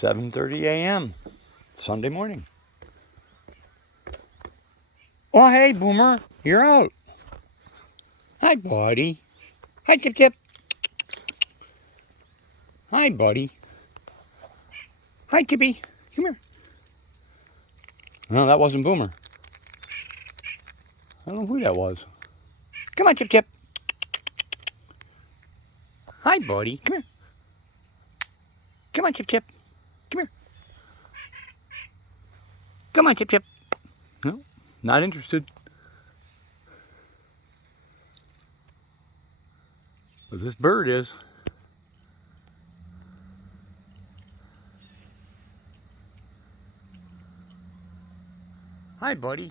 7:30 a.m. Sunday morning. Oh, hey, Boomer, you're out. Hi, buddy. Hi, Chip Chip. Hi, buddy. Hi, Chippy. Come here. No, that wasn't Boomer. I don't know who that was. Come on, Chip Chip. Hi, buddy. Come here. Come on, Chip Chip. Come here. Come on, Chip Chip. No, not interested. But this bird is. Hi, buddy.